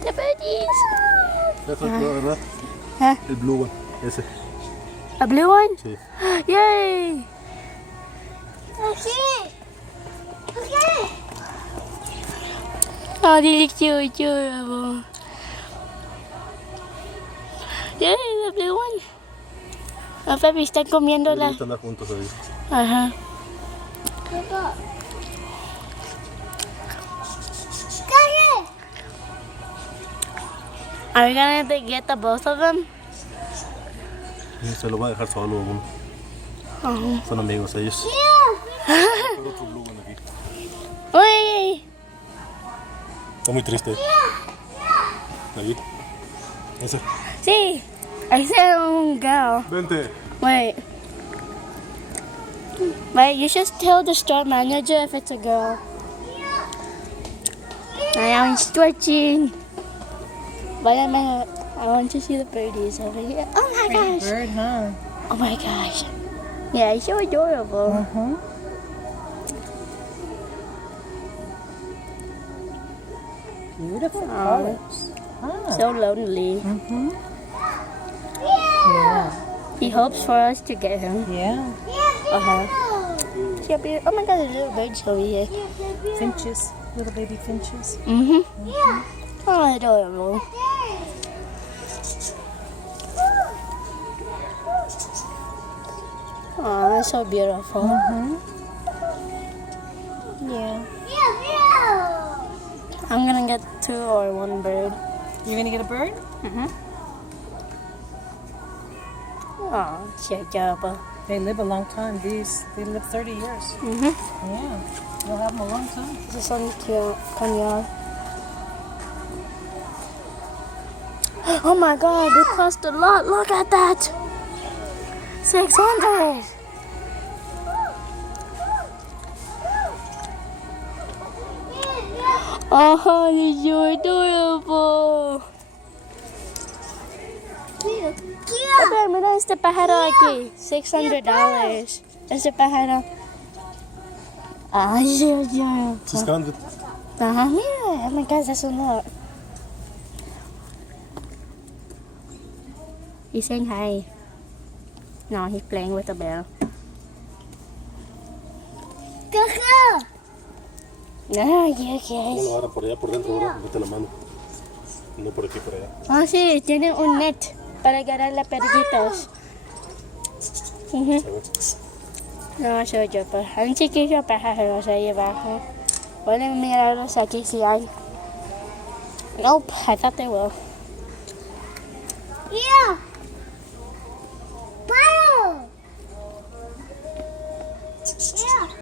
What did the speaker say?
The birdies. That's ¿verdad? Huh? El blue one, ese. A blue one? Sí. Yay! Oh, they look so adorable. Yay, the blue one. Oh, papi, están comiendo la... Están juntos ahí. Ajá. Are we gonna get the both of them? Se lo va a dejar solo uno. Son amigos ellos. Otro blue one aquí. Uy! Está muy triste. Ahí. Ese. Sí, I said un girl. Vente. Wait. Wait, you should tell the store manager if it's a girl. I am stretching. But I want to see the birdies over here. Oh my gosh. Bird, huh? Oh my gosh. Yeah, it's so adorable. Uh-huh. Beautiful colors. Huh. So lonely. Mm-hmm. Yeah. He hopes for us to get him. Yeah. Uh-huh. Oh my god, there's little birds over here. Finches. Little baby finches. Mm-hmm. Oh, adorable. Oh, that's so beautiful. Mm-hmm. Yeah. I'm gonna get 2 or 1 bird. You're gonna get a bird? Mm-hmm. Oh, so adorable. They live a long time. They live 30 years. Mm-hmm. Yeah. You'll have them a long time. This one cute. Kanya. Oh my god, they cost a lot. Look at that. 600. Oh, they're so adorable. Pero mira este pájaro aquí. $600. Este pájaro. Ay, Dios mío. 600. Ajá, mira. Oh my god, that's a lot. He's saying hi. No, he's playing with a bear. Ah, yes. No lo agarran por allá, por dentro, ¿verdad? Mete la mano. No por aquí, por allá. Ah, sí, tienen un net para agarrar las perditos. Ujú. No, soy yo, pues. Hay un chiquillo pájaros ahí abajo. Pueden mirarlos aquí si hay. Nope, I thought they will. Yeah. Wow. Yeah.